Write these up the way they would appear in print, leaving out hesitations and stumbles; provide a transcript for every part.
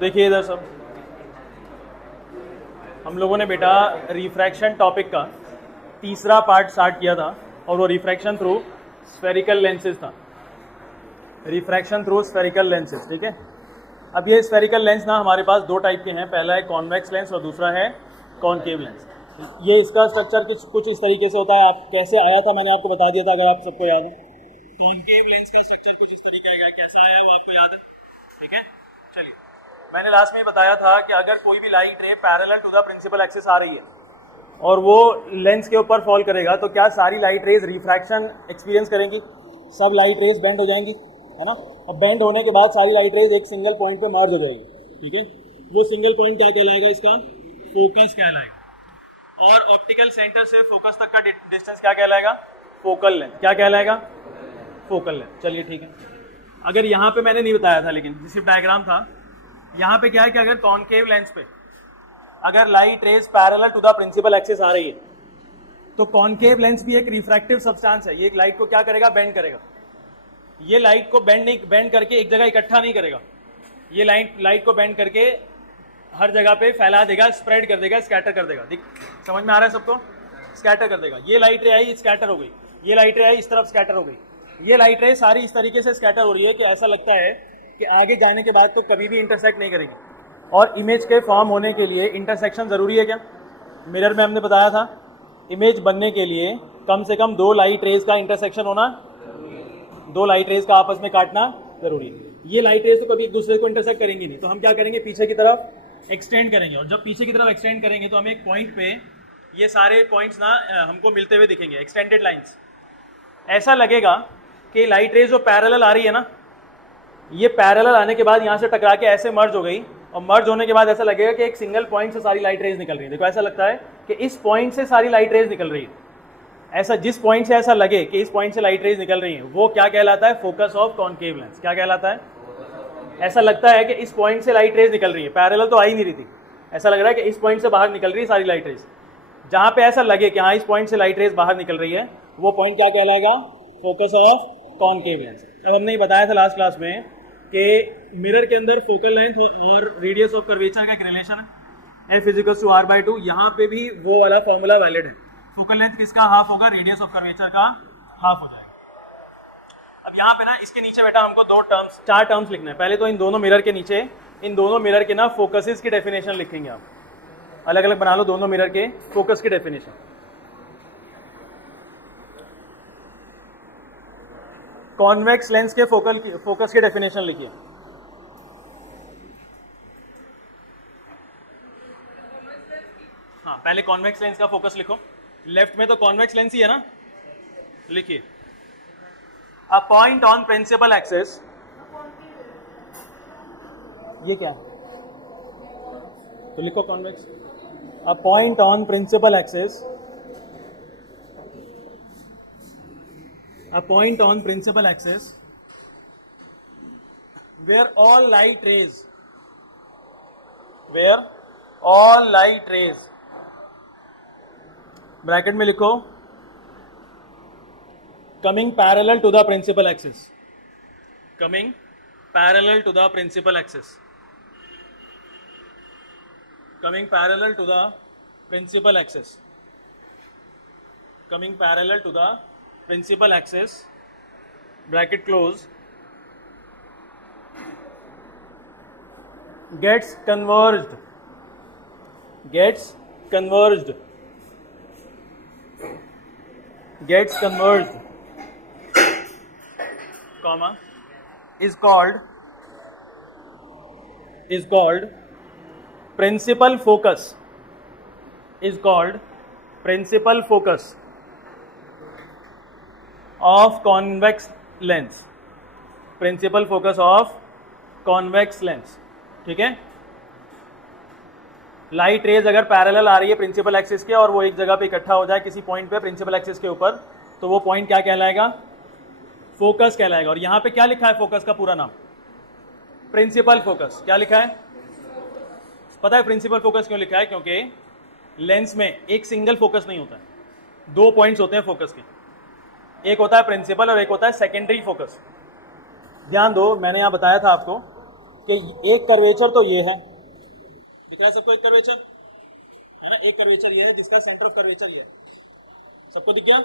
देखिए इधर सब हम लोगों ने बेटा रिफ्रैक्शन टॉपिक का तीसरा पार्ट स्टार्ट किया था और वो रिफ्रैक्शन थ्रू स्फेरिकल लेंसेज था। रिफ्रैक्शन थ्रू स्फेरिकल लेंसेज, ठीक है। अब ये स्फेरिकल लेंस ना हमारे पास दो टाइप के हैं, पहला है कॉन्वेक्स लेंस और दूसरा है कॉनकेव लेंस। ये इसका स्ट्रक्चर कुछ इस तरीके से होता है। आप कैसे आया था मैंने आपको बता दिया था, अगर आप सबको याद है। कॉनकेव लेंस का स्ट्रक्चर कुछ इस तरीके का, कैसा आया वो आपको याद है, ठीक है। चलिए, मैंने लास्ट में बताया था कि अगर कोई भी light ray parallel to the principal axis आ रही है और वो लेंस के ऊपर फॉल करेगा तो क्या सारी लाइट रेज रिफ्रैक्शन एक्सपीरियंस करेंगी? सब लाइट रेज बेंड हो जाएंगी, है ना। और बेंड होने के बाद सारी लाइट रेज एक सिंगल पॉइंट पे मर्ज हो जाएगी, ठीक है। वो सिंगल पॉइंट क्या कहलाएगा? इसका फोकस कहलाएगा। और ऑप्टिकल सेंटर से फोकस तक का डिस्टेंस क्या कहलाएगा? Focal length. क्या कहलाएगा? Focal length. चलिए ठीक है। अगर यहाँ पे मैंने नहीं बताया था, लेकिन सिर्फ डायग्राम था। यहाँ पे क्या है कि अगर कॉनकेव लेंस पे अगर light rays parallel to the principal axis आ रही है तो कॉनकेव लेंस भी एक रिफ्रैक्टिव सब्सटेंस है। ये एक लाइट को क्या करेगा? बेंड करेगा। ये लाइट को बेंड करके एक जगह इकट्ठा नहीं करेगा। ये लाइट को बेंड करके हर जगह पे फैला देगा, स्प्रेड कर देगा, स्कैटर कर देगा। समझ में आ रहा है सबको? स्कैटर कर देगा। ये लाइट रे आई, स्कैटर हो गई। ये लाइट रे आई, इस तरफ स्कैटर हो गई। ये लाइट रे सारी इस तरीके से स्कैटर हो रही है कि ऐसा लगता है कि आगे जाने के बाद तो कभी भी इंटरसेक्ट नहीं करेगी। और इमेज के फॉर्म होने के लिए इंटरसेक्शन जरूरी है क्या? मिरर में हमने बताया था इमेज बनने के लिए कम से कम दो लाइट रेज का इंटरसेक्शन होना, दो लाइट रेज का आपस में काटना जरूरी है। ये लाइट रेज तो कभी एक दूसरे को इंटरसेक्ट करेंगी नहीं, तो हम क्या करेंगे? पीछे की तरफ एक्सटेंड करेंगे। और जब पीछे की तरफ एक्सटेंड करेंगे तो हम एक पॉइंट पे ये सारे पॉइंट्स ना हमको मिलते हुए दिखेंगे, एक्सटेंडेड लाइंस। ऐसा लगेगा कि लाइट रेज जो पैरेलल आ रही है ना, ये पैरेलल आने के बाद यहाँ से टकरा के ऐसे मर्ज हो गई, और मर्ज होने के बाद ऐसा लगेगा कि एक सिंगल पॉइंट से सारी लाइट रेज निकल रही है। देखो ऐसा लगता है कि इस पॉइंट से सारी लाइट रेज निकल रही है। ऐसा जिस पॉइंट से ऐसा लगे कि इस पॉइंट से लाइट रेज निकल रही है वो क्या कहलाता है? Focus of concave lens. क्या कहलाता है? ऐसा लगता है कि इस पॉइंट से लाइट रेज निकल रही है, पैरेलल तो आ ही नहीं रही थी। ऐसा लग रहा है कि इस पॉइंट से बाहर निकल रही है सारी लाइट रेज। जहाँ पे ऐसा लगे कि हाँ इस पॉइंट से लाइट रेज बाहर निकल रही है, वो पॉइंट क्या कहलाएगा? Focus of concave lens. अब हमने बताया था लास्ट क्लास में कि मिरर के अंदर फोकल लेंथ और रेडियस ऑफ कर्वेचर का एक रिलेशन है, F=r/2। यहाँ पे भी वो वाला फॉर्मूला वैलिड है। फोकल लेंथ किसका हाफ होगा? रेडियस ऑफ कर्वेचर का हाफ हो जाएगा। अब यहाँ पे ना इसके नीचे बेटा हमको चार टर्म्स लिखना है। पहले तो इन दोनों मिरर के नीचे, इन दोनों मिरर के ना फोकसेस की डेफिनेशन लिखेंगे आप। अलग अलग बना लो दोनों मिरर के फोकस की डेफिनेशन। कॉन्वेक्स लेंस के फोकस की डेफिनेशन लिखिए। हाँ, पहले कॉन्वेक्स लेंस का फोकस लिखो। लेफ्ट में तो कॉन्वेक्स लेंस ही है ना, लिखिए। A point on principal axis, ये क्या है? तो लिखो convex. A point on principal axis, a point on principal axis where all light rays bracket में लिखो coming parallel to the principal axis, coming parallel to the principal axis, coming parallel to the principal axis, coming parallel to the principal axis, bracket close, gets converged, comma, is called principal focus, of convex lens, principal focus of convex lens, ठीक है। Light rays अगर parallel आ रही है principal axis के और वो एक जगह पे इकट्ठा हो जाए किसी पॉइंट पे प्रिंसिपल एक्सिस के ऊपर, तो वो पॉइंट क्या कहलाएगा? फोकस कहलाएगा। और यहां पे क्या लिखा है फोकस का पूरा नाम? Principal focus. क्या लिखा है पता है? प्रिंसिपल फोकस क्यों लिखा है? क्योंकि लेंस में एक सिंगल फोकस नहीं होता है, दो पॉइंट्स होते हैं फोकस के। एक होता है प्रिंसिपल और एक होता है सेकेंडरी फोकस। ध्यान दो, मैंने यहां बताया था आपको कि एक कर्वेचर तो ये है, दिख रहा है सबको एक कर्वेचर है ना, एक कर्वेचर ये है जिसका सेंटर ऑफ कर्वेचर ये है, सबको दिख गया।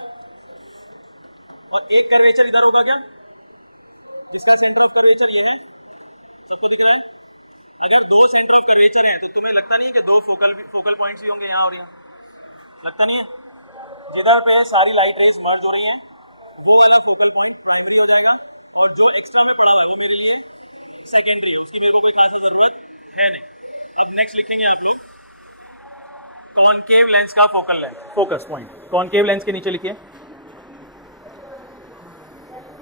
और एक कर्वेचर इधर होगा क्या, जिसका सेंटर ऑफ कर्वेचर ये है, सबको दिख रहा है। अगर दो सेंटर ऑफ कर्वेचर हैं तो तुम्हें लगता नहीं है कि दो फोकल पॉइंट्स भी होंगे यहाँ और यहाँ, लगता नहीं है। जिधर पे सारी लाइट रेज मर्ज हो रही हैं वो वाला फोकल पॉइंट प्राइमरी हो जाएगा, और जो एक्स्ट्रा में पड़ा हुआ है वो मेरे लिए सेकेंडरी है, उसकी मेरे को कोई खास जरूरत है नहीं। अब नेक्स्ट लिखेंगे आप लोग कॉनकेव लेंस का focal length, focus point concave lens के नीचे लिखिए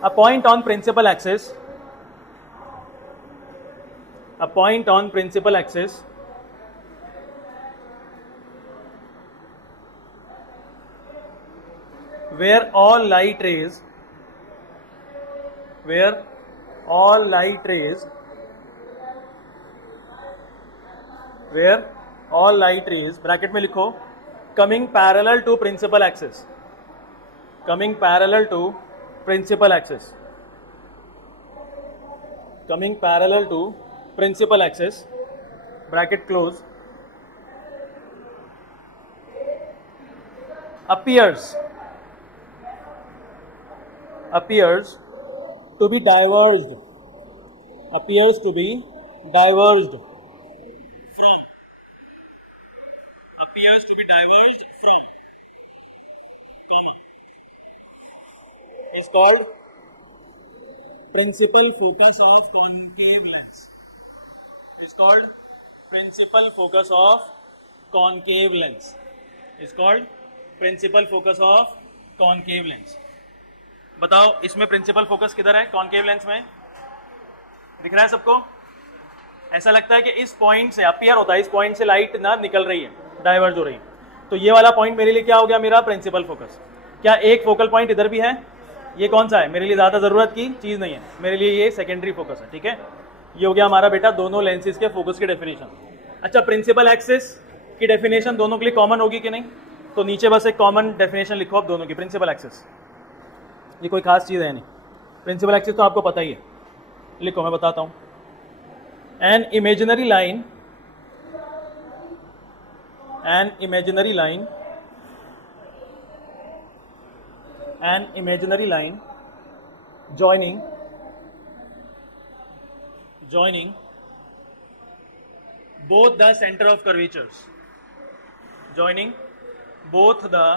a point on principal axis, a point on principal axis where all light rays bracket में लिखो coming parallel to principal axis, coming parallel to principal axis, coming parallel to principal axis, bracket close, appears to be diverged, appears to be diverged from, appears to be diverged from, comma, is called principal focus of concave lens, is called principal focus of concave lens, is called principal focus of concave lens। बताओ इसमें principal focus किधर है, concave lens में, दिख रहा है सबको। ऐसा लगता है कि इस पॉइंट से अपीयर होता है, इस पॉइंट से लाइट ना निकल रही है, डाइवर्ज हो रही है, तो ये वाला पॉइंट मेरे लिए क्या हो गया, मेरा प्रिंसिपल फोकस। क्या एक फोकल पॉइंट इधर भी है, ये कौन सा है, मेरे लिए ज़्यादा ज़रूरत की चीज़ नहीं है, मेरे लिए ये सेकेंडरी फोकस है, ठीक है। ये हो गया हमारा बेटा दोनों लेंसेज के फोकस की डेफिनेशन। अच्छा, प्रिंसिपल एक्सिस की डेफिनेशन दोनों के लिए कॉमन होगी कि नहीं, तो नीचे बस एक कॉमन डेफिनेशन लिखो आप दोनों की। प्रिंसिपल एक्सिस ये कोई खास चीज़ है नहीं, प्रिंसिपल एक्सिस तो आपको पता ही है, लिखो मैं बताता हूँ। An imaginary line, an imaginary line, an imaginary line joining both the center of curvatures, joining both the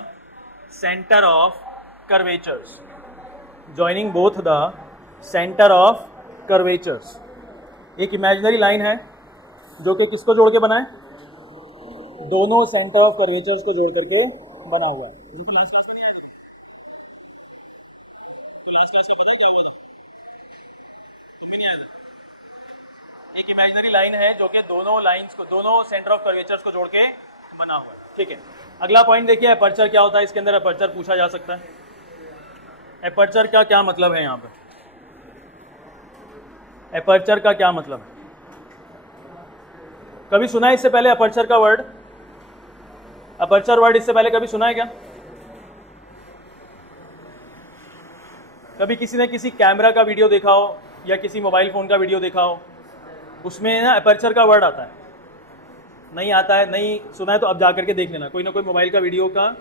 center of curvatures, joining both the center of curvatures। एक इमेजिनरी लाइन है जो कि किसको जोड़ के बना है, दोनों सेंटर ऑफ कर्वेचर्स को जोड़ करके बना हुआ है। लास्ट क्लास का पता है क्या हुआ था, तुम्हें नहीं आया था। एक इमेजिनरी लाइन है जो कि दोनों लाइंस को, दोनों सेंटर ऑफ कर्वेचर्स को जोड़ के बना हुआ है, ठीक है। अगला पॉइंट देखिए, एपर्चर क्या होता है, इसके अंदर एपर्चर पूछा जा सकता है। एपर्चर का क्या मतलब है, यहाँ पे एपर्चर का क्या मतलब है, कभी सुना है इससे पहले एपर्चर का वर्ड, एपर्चर वर्ड इससे पहले कभी सुना है क्या? कभी किसी ने किसी कैमरा का वीडियो देखा हो या किसी मोबाइल फ़ोन का वीडियो देखा हो, उसमें ना एपर्चर का वर्ड आता है, नहीं आता है, नहीं सुना है तो अब जा करके देख लेना, कोई ना कोई मोबाइल का वीडियो का,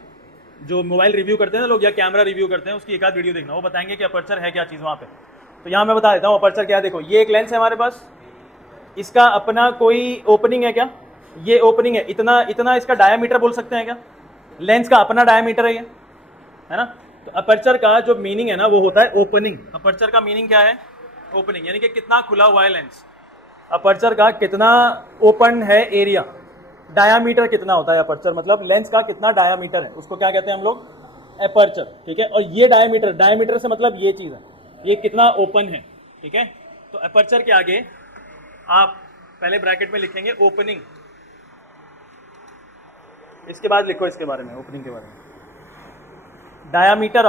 जो मोबाइल रिव्यू करते हैं ना लोग या कैमरा रिव्यू करते हैं, उसकी एक आध वीडियो देखना, वो बताएंगे कि एपर्चर है क्या चीज़ वहाँ पे। तो यहाँ मैं बता देता हूँ एपर्चर क्या है। देखो ये एक लेंस है हमारे पास, इसका अपना कोई ओपनिंग है क्या, ये ओपनिंग है, इतना इतना इसका डायामीटर बोल सकते हैं क्या, लेंस का अपना डायामीटर है ये, है ना। तो अपर्चर का जो मीनिंग है ना वो होता है ओपनिंग। अपर्चर का मीनिंग क्या है, ओपनिंग, यानी कि कितना खुला हुआ है लेंस, अपर्चर का कितना ओपन है एरिया, डायामीटर कितना होता है अपर्चर, मतलब लेंस का कितना डायामीटर है, उसको क्या कहते हैं हम लोग, अपर्चर, ठीक है। और ये डायामीटर, डायामीटर से मतलब ये चीज़ है, ये कितना ओपन है, ठीक है। तो अपर्चर के आगे आप पहले ब्रैकेट में लिखेंगे ओपनिंग, इसके बाद लिखो इसके बारे में, ओपनिंग के बारे में, diameter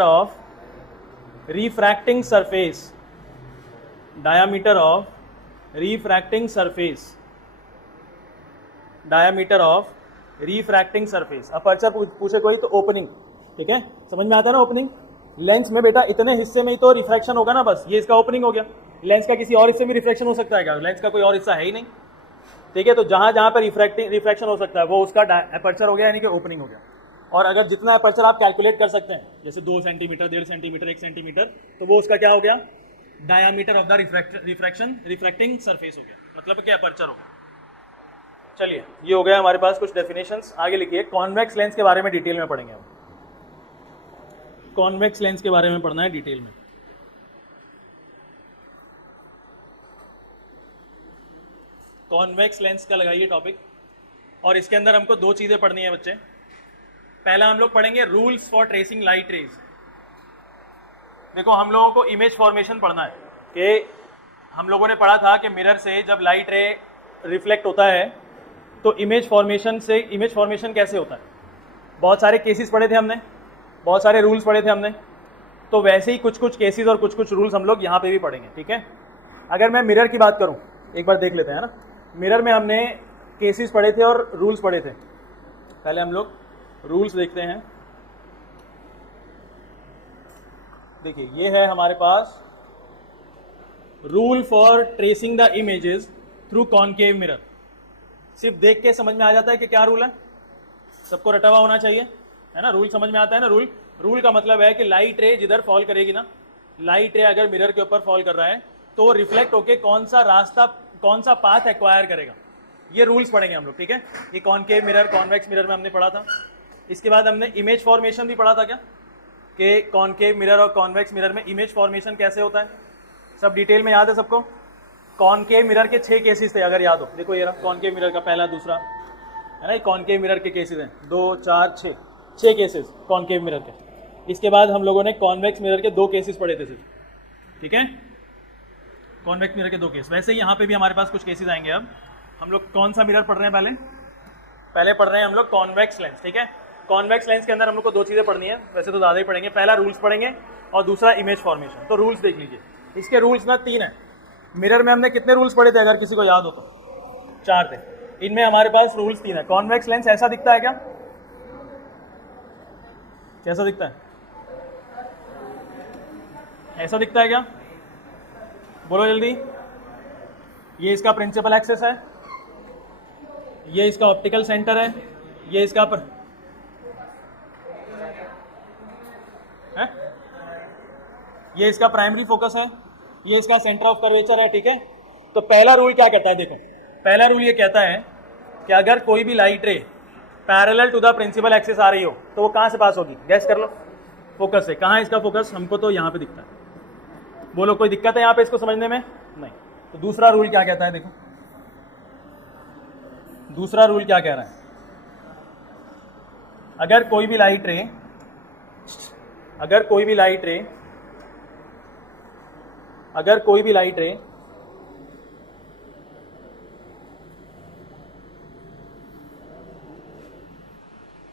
of refracting surface, diameter of refracting surface, diameter of refracting surface. Aperture पूछे कोई तो ओपनिंग, ठीक है, समझ में आता है ना ओपनिंग। लेंस में बेटा इतने हिस्से में ही तो रिफ्रैक्शन होगा ना, बस ये इसका ओपनिंग हो गया। लेंस का किसी और हिस्से में रिफ्रैक्शन हो सकता है क्या? लेंस का कोई और हिस्सा है ही नहीं, ठीक है। तो जहां जहां पर रिफ्रैक्शन हो सकता है वो उसका एपर्चर हो गया, यानी कि ओपनिंग हो गया। और अगर जितना एपर्चर आप कैलकुलेट कर सकते हैं, जैसे 2 सेंटीमीटर, 1.5 सेंटीमीटर, 1 सेंटीमीटर, तो वो उसका क्या हो गया? Diameter of the refracting surface हो गया, मतलब कि एपर्चर हो गया। चलिए, ये हो गया हमारे पास कुछ डेफिनेशंस। आगे लिखिए, कॉन्वेक्स लेंस के बारे में डिटेल में पढ़ेंगे हम। कॉन्वेक्स लेंस के बारे में पढ़ना है डिटेल में। कॉन्वेक्स लेंस का लगाइए टॉपिक, और इसके अंदर हमको 2 चीजें पढ़नी है बच्चे। पहला हम लोग पढ़ेंगे rules for tracing light rays. देखो, हम लोगों को इमेज फॉर्मेशन पढ़ना है कि हम लोगों ने पढ़ा था कि मिरर से जब लाइट रे रिफ्लेक्ट होता है तो इमेज फॉर्मेशन कैसे होता है। बहुत सारे केसेस पढ़े थे हमने, बहुत सारे रूल्स पढ़े थे हमने, तो वैसे ही कुछ कुछ केसेस और कुछ कुछ रूल्स हम लोग यहाँ पे भी पढ़ेंगे, ठीक है। अगर मैं मिरर की बात करूँ, एक बार देख लेते हैं ना। मिरर में हमने केसेस पढ़े थे और रूल्स पढ़े थे। पहले हम लोग रूल्स देखते हैं। देखिए, ये है हमारे पास rule for tracing the images through concave mirror. सिर्फ देख के समझ में आ जाता है कि क्या रूल है, सबको रटा हुआ होना चाहिए, है ना। रूल समझ में आता है ना। रूल का मतलब है कि लाइट रे जिधर फॉल करेगी ना, लाइट रे अगर मिरर के ऊपर फॉल कर रहा है तो वो रिफ्लेक्ट होके कौन सा पाथ एक्वायर करेगा, ये रूल्स पढ़ेंगे हम लोग, ठीक है। ये कॉनकेव मिरर, कॉन्वेक्स मिरर में हमने पढ़ा था। इसके बाद हमने इमेज फॉर्मेशन भी पढ़ा था क्या, कि कॉनकेव मिरर और कॉन्वेक्स मिरर में इमेज फॉर्मेशन कैसे होता है, सब डिटेल में याद है सबको। कॉनकेव मिरर के 6 केसेस थे, अगर याद हो। देखो ये रहा कॉनकेव मिरर का पहला, दूसरा, है ना। कॉनकेव मिरर के केसेस हैं 2, 4, 6 केसेस कॉनकेव मिरर के। इसके बाद हम लोगों ने कॉन्वेक्स मिरर के 2 केसेस पढ़े थे सिर्फ, ठीक है। कॉन्वेक्स मिरर के 2 केस। वैसे ही यहाँ पे भी हमारे पास कुछ केसेस आएंगे। अब हम लोग कौन सा मिरर पढ़ रहे हैं? पहले पढ़ रहे हैं हम लोग कॉन्वेक्स लेंस, ठीक है। कॉन्वेक्स लेंस के अंदर हम लोग को 2 चीजें पढ़नी है, वैसे तो ज़्यादा ही पढ़ेंगे। पहला रूल्स पढ़ेंगे और दूसरा इमेज फॉर्मेशन। तो रूल्स देख लीजिए, इसके रूल्स ना 3 है। मिरर में हमने कितने रूल्स पढ़े थे, अगर किसी को याद हो तो? 4 थे। इनमें हमारे पास रूल्स 3 है। कॉन्वेक्स लेंस ऐसा दिखता है क्या? कैसा दिखता है? ऐसा दिखता है क्या? बोलो जल्दी। ये इसका प्रिंसिपल एक्सिस है, ये इसका ऑप्टिकल सेंटर है, ये इसका है? ये इसका प्राइमरी फोकस है, ये इसका सेंटर ऑफ कर्वेचर है, ठीक है। तो पहला रूल क्या कहता है? देखो, पहला रूल ये कहता है कि अगर कोई भी light ray parallel to the principal axis आ रही हो तो वो कहां से पास होगी? गैस कर लो। फोकस से। कहां है इसका फोकस? हमको तो यहां पे दिखता है। बोलो, कोई दिक्कत है यहां पे इसको समझने में? नहीं। तो दूसरा रूल क्या कहता है? देखो, दूसरा रूल क्या कह रहा है? अगर कोई भी लाइट रे अगर कोई भी लाइट रे अगर कोई भी लाइट रे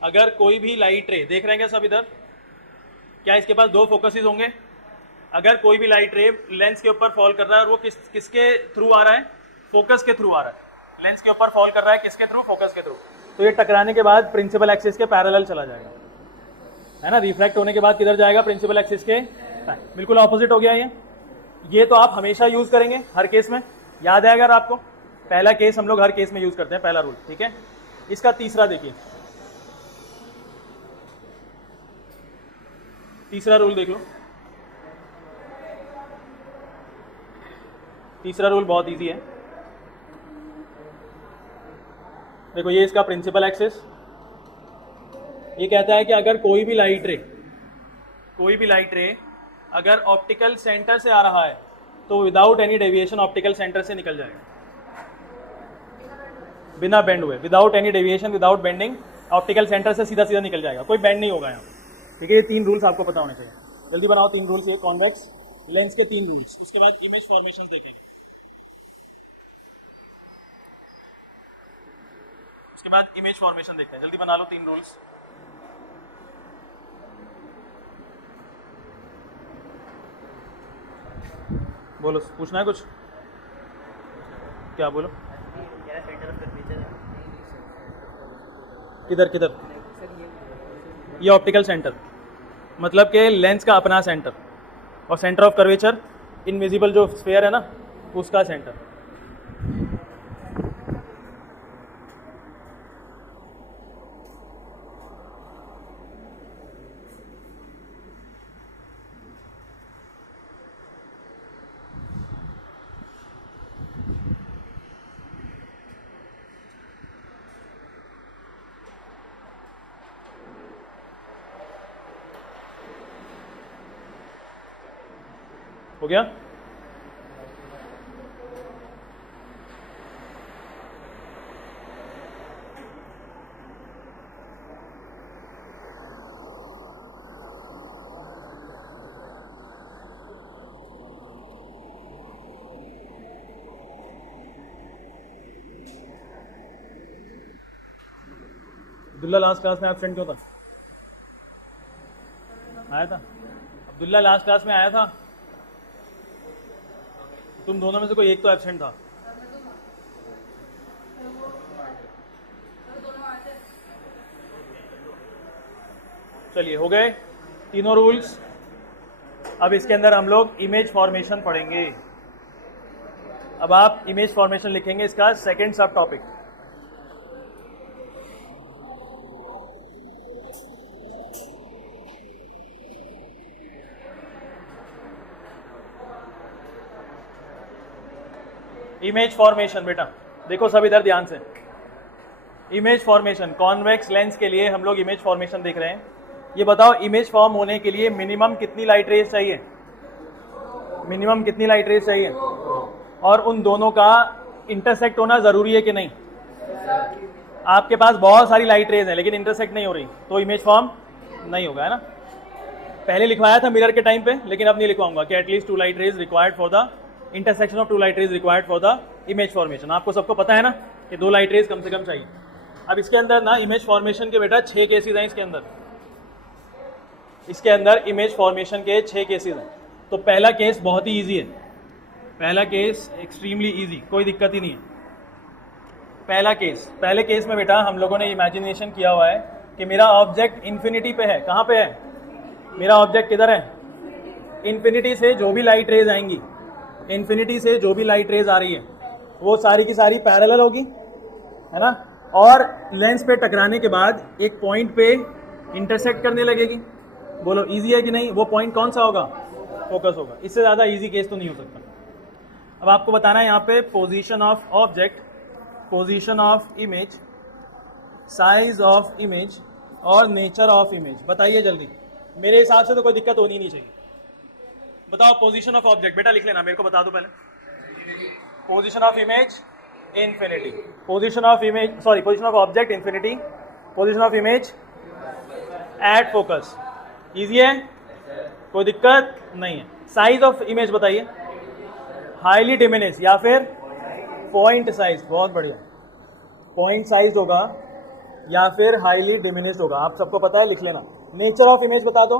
अगर कोई भी लाइट रे देख रहे हैं क्या सब इधर? क्या इसके पास 2 फोकसेस होंगे? अगर कोई भी लाइट रे लेंस के ऊपर फॉल कर रहा है और वो किसके थ्रू आ रहा है? फोकस के थ्रू आ रहा है। लेंस के ऊपर फॉल कर रहा है किसके थ्रू? फोकस के थ्रू। तो ये टकराने के बाद प्रिंसिपल एक्सिस के पैरेलल चला जाएगा, है ना। रिफ्लेक्ट होने के बाद किधर जाएगा? प्रिंसिपल एक्सिस के बिल्कुल ऑपोजिट हो गया ये तो आप हमेशा यूज करेंगे हर केस में, याद है अगर आपको? पहला केस हम लोग हर केस में यूज करते हैं, पहला रूल, ठीक है। इसका तीसरा देखिए, तीसरा रूल देख लो। तीसरा रूल बहुत इजी है। देखो, ये इसका प्रिंसिपल एक्सिस, ये कहता है कि अगर कोई भी लाइट रे अगर ऑप्टिकल सेंटर से आ रहा है तो without any deviation optical centre से निकल जाएगा, बिना बेंड हुए, without any deviation, without bending, optical centre से सीधा सीधा निकल जाएगा, कोई बेंड नहीं होगा यहाँ, ठीक है। ये 3 रूल्स आपको पता होने चाहिए। जल्दी बनाओ 3 रूल्स, ये कॉन्वेक्स लेंस के 3 रूल्स। उसके बाद इमेज फॉर्मेशन देखेंगे, उसके बाद इमेज फॉर्मेशन देखते हैं। जल्दी बना लो 3 रूल्स। बोलो, पूछना है कुछ? क्या बोलो? किधर? ये ऑप्टिकल सेंटर, मतलब कि लेंस का अपना सेंटर, और सेंटर ऑफ कर्वेचर इनविजिबल जो स्फीयर है ना उसका सेंटर। हो गया? अब्दुल्ला लास्ट क्लास में एब्सेंट क्यों था? आया था अब्दुल्ला, लास्ट क्लास में आया था। तुम दोनों में से कोई एक तो एब्सेंट था। चलिए, हो गए तीनों रूल्स। अब इसके अंदर हम लोग इमेज फॉर्मेशन पढ़ेंगे। अब आप इमेज फॉर्मेशन लिखेंगे, इसका सेकंड सब टॉपिक। इमेज फॉर्मेशन बेटा देखो सब इधर ध्यान से। इमेज फॉर्मेशन, कॉन्वेक्स लेंस के लिए हम लोग इमेज फॉर्मेशन देख रहे हैं। ये बताओ, इमेज फॉर्म होने के लिए मिनिमम कितनी लाइट रेज चाहिए? मिनिमम कितनी लाइट रेज चाहिए? और उन दोनों का इंटरसेक्ट होना जरूरी है कि नहीं? आपके पास बहुत सारी लाइट रेज है लेकिन इंटरसेक्ट नहीं हो रही तो इमेज फॉर्म नहीं होगा, है ना? पहले लिखवाया था मिरर के टाइम पे, लेकिन अब नहीं लिखवाऊंगा कि at least 2 light rays required for the intersection of 2 light rays required for the image formation. आपको सबको पता है ना कि 2 लाइट रेज कम से कम चाहिए। अब इसके अंदर ना इमेज फॉर्मेशन के बेटा 6 केसेस हैं। इसके अंदर इमेज फॉर्मेशन के 6 केसेस हैं। तो पहला केस बहुत ही ईजी है, पहला केस एक्सट्रीमली ईजी, कोई दिक्कत ही नहीं है। पहले केस में बेटा हम लोगों ने इमेजिनेशन किया हुआ है कि मेरा ऑब्जेक्ट इन्फिनिटी पे है। कहाँ पे है मेरा ऑब्जेक्ट? किधर है? इन्फिनिटी से जो भी लाइट रेज आएंगी, इन्फिनिटी से जो भी लाइट रेज आ रही है वो सारी की सारी पैरेलल होगी, है ना? और लेंस पे टकराने के बाद एक पॉइंट पे इंटरसेक्ट करने लगेगी। बोलो इजी है कि नहीं? वो पॉइंट कौन सा होगा? फोकस होगा। इससे ज़्यादा इजी केस तो नहीं हो सकता। अब आपको बताना है यहाँ पे position of object, position of image, size of image और नेचर ऑफ इमेज। बताइए जल्दी, मेरे हिसाब से तो कोई दिक्कत होनी नहीं चाहिए। बताओ पोजीशन ऑफ ऑब्जेक्ट, बेटा लिख लेना, मेरे को बता दो पहले। Position of image infinity, position of image sorry position of object infinity, position of image at focus. Easy है, कोई दिक्कत नहीं है। साइज ऑफ इमेज बताइए, हाईली डिमिनिश या फिर पॉइंट साइज। बहुत बढ़िया, पॉइंट साइज होगा या फिर हाईली डिमिनिश्ड होगा, आप सबको पता है, लिख लेना। नेचर ऑफ इमेज बता दो।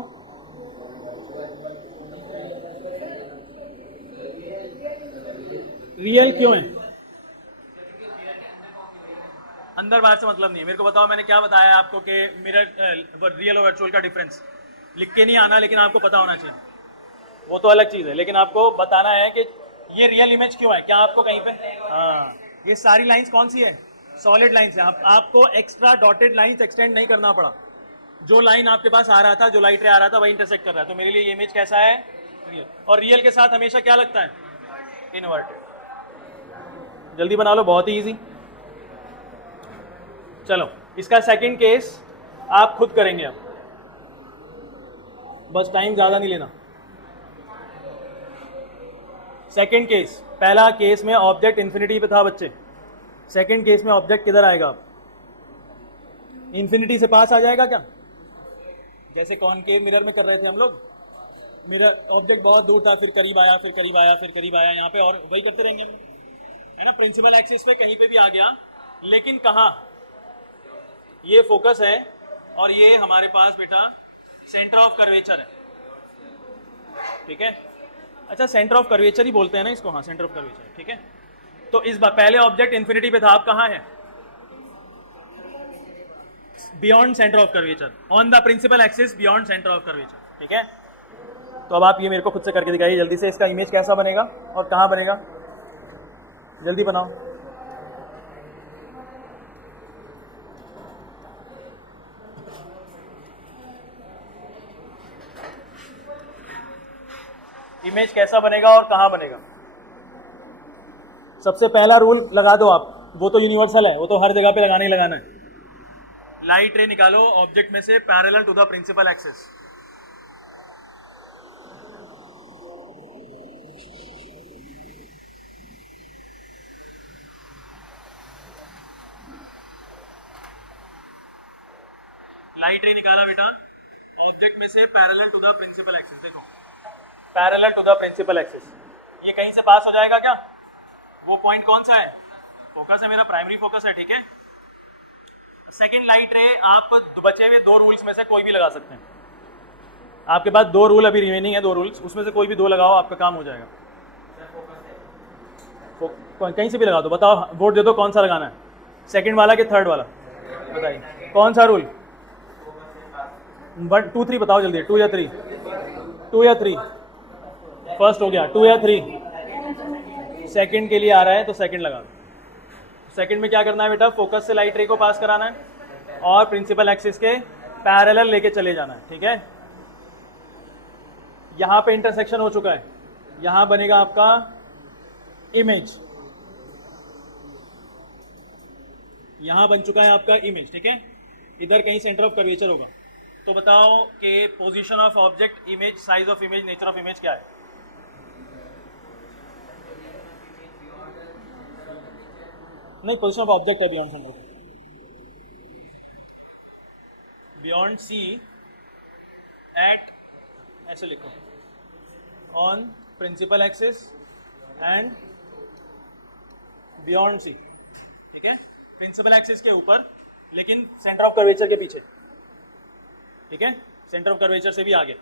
रियल क्यों है? अंदर बाहर से मतलब नहीं है। मेरे को बताओ, मैंने क्या बताया आपको कि मिरर रियल और वर्चुअल का डिफरेंस लिख के नहीं आना, लेकिन आपको पता होना चाहिए, वो तो अलग चीज़ है। लेकिन आपको बताना है कि ये रियल इमेज क्यों है। क्या आपको कहीं पे, हाँ, ये सारी लाइंस कौन सी है? सॉलिड लाइंस है। आपको एक्स्ट्रा डॉटेड लाइंस एक्सटेंड नहीं करना पड़ा। जो लाइन आपके पास आ रहा था, जो लाइट रे आ रहा था, वही इंटरसेक्ट कर रहा है। तो मेरे लिए ये इमेज कैसा है? रियल। और रियल के साथ हमेशा क्या लगता है? इन्वर्टेड। जल्दी बना लो, बहुत ही इजी। चलो, इसका सेकंड केस आप खुद करेंगे। अब बस टाइम ज्यादा नहीं लेना। सेकंड केस, पहला केस में ऑब्जेक्ट इन्फिनिटी पे था बच्चे, सेकंड केस में ऑब्जेक्ट किधर आएगा? इन्फिनिटी से पास आ जाएगा क्या? जैसे कॉनकेव मिरर में कर रहे थे हम लोग। मिरर ऑब्जेक्ट बहुत दूर था, फिर करीब आया, फिर करीब आया, फिर करीब आया। यहाँ पे और वही करते रहेंगे, है ना? प्रिंसिपल एक्सिस पे कहीं पे भी आ गया, लेकिन कहाँ? ये फोकस है और ये हमारे पास बेटा सेंटर ऑफ कर्वेचर है, ठीक है? अच्छा, सेंटर ऑफ कर्वेचर ही बोलते हैं ना इसको? हाँ, सेंटर ऑफ कर्वेचर, ठीक है। तो इस बार पहले ऑब्जेक्ट इन्फिनिटी पे था, आप कहाँ है? Beyond centre of curvature, on the principal axis beyond centre of curvature. ठीक है। तो अब आप ये मेरे को खुद से करके दिखाइए जल्दी से, इसका इमेज कैसा बनेगा और कहाँ बनेगा, जल्दी बनाओ। इमेज कैसा बनेगा और कहाँ बनेगा। सबसे पहला रूल लगा दो आप, वो तो यूनिवर्सल है, वो तो हर जगह पे लगाना ही लगाना है। लाइट रे निकालो ऑब्जेक्ट में से parallel to the principal axis. Light ray निकाला बेटा ऑब्जेक्ट में से parallel to the principal axis. देखो parallel to the principal axis, ये कहीं से पास हो जाएगा क्या, वो पॉइंट कौन सा है, फोकस है मेरा, प्राइमरी फोकस है, ठीक है। सेकंड लाइट रे आप बचे हुए दो रूल्स में से कोई भी लगा सकते हैं। आपके पास दो रूल अभी रिमेनिंग है, दो रूल्स, उसमें से कोई भी दो लगाओ, आपका काम हो जाएगा। कहीं से भी लगा दो, बताओ वोट दे दो कौन सा लगाना है, सेकंड वाला कि थर्ड वाला, बताइए कौन सा रूल। 1 2 3 बताओ जल्दी, 2 या 3, 2 या 3, फर्स्ट हो गया 2 या 3, सेकंड के लिए आ रहा है तो सेकंड लगा दो। सेकंड में क्या करना है बेटा, फोकस से लाइट रे को पास कराना है और प्रिंसिपल एक्सिस के पैरेलल लेके चले जाना है, ठीक है। यहां पे इंटरसेक्शन हो चुका है, यहां बनेगा आपका इमेज, यहां बन चुका है आपका इमेज, ठीक है। इधर कहीं सेंटर ऑफ कर्वेचर होगा। तो बताओ कि position of object, image, size of image, nature of image क्या है। नहीं, पोजीशन ऑफ ऑब्जेक्ट है beyond centre, beyond C at, ऐसे लिखो, on principal axis and beyond C, ठीक है। प्रिंसिपल एक्सिस के ऊपर लेकिन सेंटर ऑफ कर्वेचर के पीछे, ठीक है, सेंटर ऑफ कर्वेचर से भी आगे।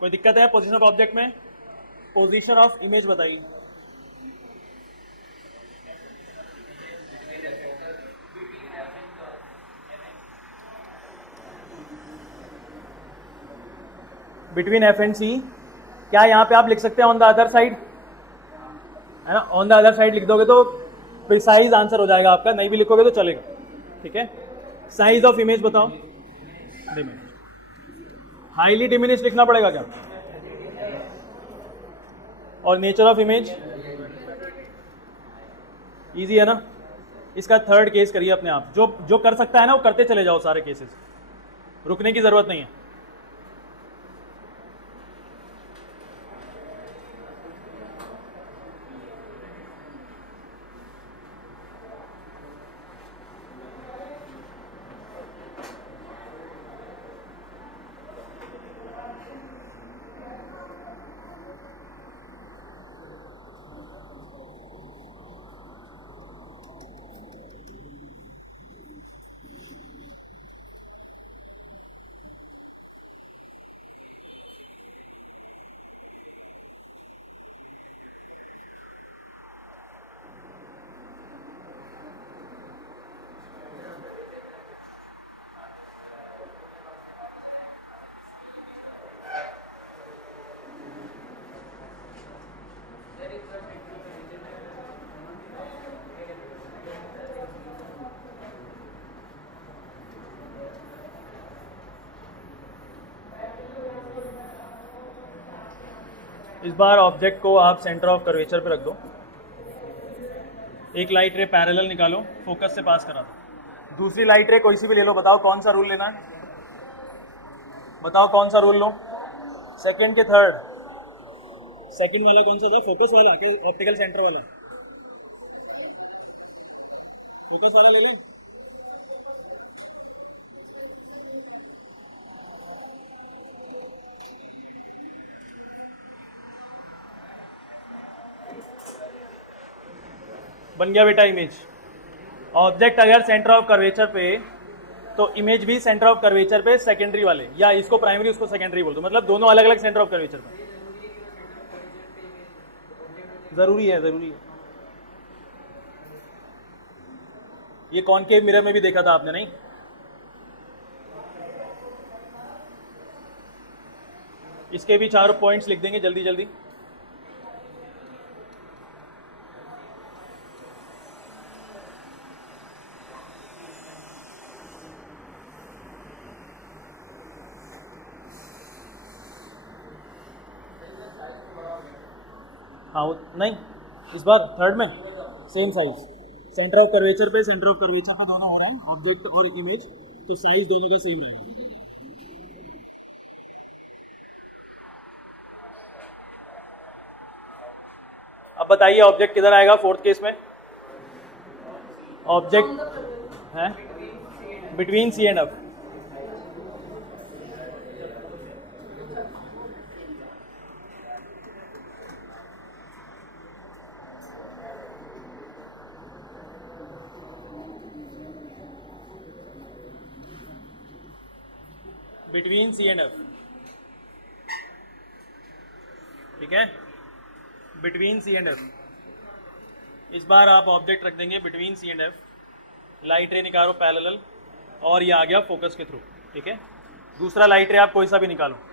कोई दिक्कत है पोजीशन ऑफ ऑब्जेक्ट में, पोजीशन ऑफ इमेज बताइए। बिटवीन एफ एंड सी, क्या यहाँ पे आप लिख सकते हैं ऑन द अदर साइड, है ना, ऑन द अदर साइड लिख दोगे तो प्रिसाइज आंसर हो जाएगा आपका, नहीं भी लिखोगे तो चलेगा, ठीक है। साइज ऑफ इमेज बताओ, हाईली डिमिनिश लिखना पड़ेगा क्या, और नेचर ऑफ इमेज इजी है ना। इसका थर्ड केस करिए अपने आप, जो जो कर सकता है ना वो करते चले जाओ, सारे केसेस, रुकने की जरूरत नहीं है। इस बार ऑब्जेक्ट को आप सेंटर ऑफ कर्वेचर पे रख दो, एक लाइट रे पैरेलल निकालो, फोकस से पास करा दो, दूसरी लाइट रे कोई सी भी ले लो, बताओ कौन सा रूल लेना है, बताओ कौन सा रूल लो, सेकंड के थर्ड, सेकंड वाला कौन सा था, फोकस वाला कि ऑप्टिकल सेंटर वाला, फोकस वाला ले लें। बन गया बेटा इमेज। ऑब्जेक्ट अगर सेंटर ऑफ कर्वेचर पे, तो इमेज भी सेंटर ऑफ कर्वेचर पे, सेकेंडरी वाले, या इसको प्राइमरी उसको सेकेंडरी बोल दो, मतलब दोनों अलग अलग सेंटर ऑफ कर्वेचर पे। जरूरी है, जरूरी है। ये कॉनकेव मिरर में भी देखा था आपने, नहीं? इसके भी 4 पॉइंट्स लिख देंगे जल्दी जल्दी। हाँ नहीं, इस बार थर्ड में same size, centre of curvature पे दोनों हो रहे हैं, ऑब्जेक्ट और इमेज, तो साइज दोनों का सेम है। अब बताइए ऑब्जेक्ट किधर आएगा फोर्थ केस में? ऑब्जेक्ट है between C and F. Between C and F, ठीक है, बिटवीन सी एंड एफ। इस बार आप ऑब्जेक्ट रख देंगे between C and F, light ray निकालो पैरेलल, और ये आ गया फोकस के थ्रू, ठीक है। दूसरा लाइट रे आप कोई सा भी निकालो।